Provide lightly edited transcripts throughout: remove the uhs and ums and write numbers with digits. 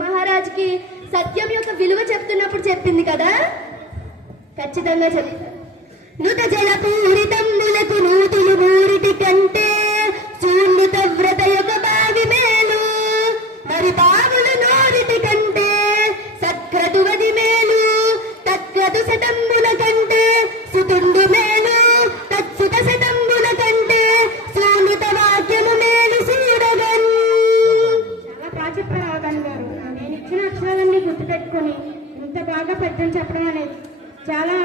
మహారాజుకి సత్యం యొక్క విలువ చెప్తున్నప్పుడు చెప్పింది కదా, ఖచ్చితంగా చెప్తాను. నుత జలపూరితమ్ములకు నూతులు మూరిటి కంటే శూన్యత వ్రత యొక్క బావి మేలు, మరి బావులు నోరిటి కంటే సత్క్రతువది మేలు, తత్క్రతు శతంబుల కంటే సుతుండు మేలు, తత్సుత శతంబుల కంటే శూన్యత వాక్యము మేలు సూడగన్. చాలా ప్రాచుర్య రాగాను గారు, నేను ఇచ్చిన అక్షరాలన్నీ గుర్తుపెట్టుకుని ఇంత బాగా పెద్దలు చెప్పడం అనేది చాలా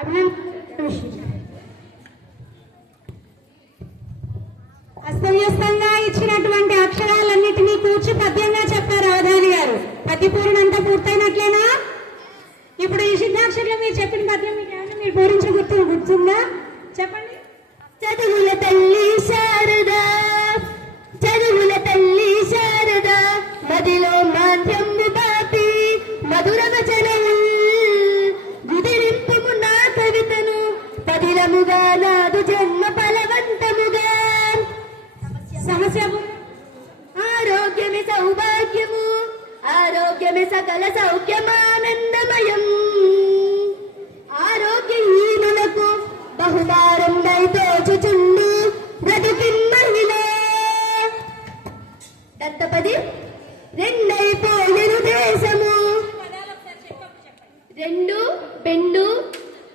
అభినందన విషయం. అస్తవ్యస్తంగా ఇచ్చినటువంటి అక్షరాలన్నిటినీ కూర్చి పద్యంగా చెప్పారు అవధాని గారు. పద్య పూరణ అంతా పూర్తయినట్లేనా? ఇప్పుడు ఈ సిద్ధాక్షరంలో మీరు చెప్పిన పద్యం మీకు ఏమైనా మీరు పూరించి గుర్తుందా? చెప్పండి. చదువుల తల్లి శారద, చదువుల తల్లి శారద, మదిలో మాధ్యము బాపి మధుర వచనము గుదిరింపుము నా కవితను పదిలముగా నాదు జన్మ ఫలవంతముగా. సమస్య ఆరోగ్యమే సౌభాగ్యము, ఆరోగ్యమే సకల సౌఖ్యమానందమయం, ఆరోగ్యహీనులకు బహుభారం దయతోచుచుండు బ్రతుకిన్ మహిళ. దత్తపది రెండైపోయిను దేశము, రెండు బెండు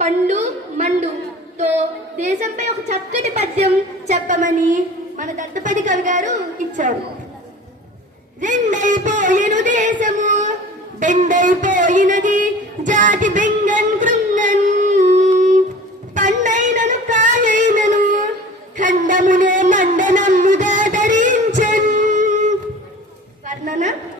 పండు మండు తో దేశంపై ఒక చక్కటి పద్యం చెప్పమని మన దత్తపది కవి గారు ఇచ్చారు. రెండైపోయిను దేశము, బెండైపోయినది జాతి బెంగన్ కృంగన్, పండైనను కాయైనను ఖండమునే మండనముగా ధరించన్. వర్ణన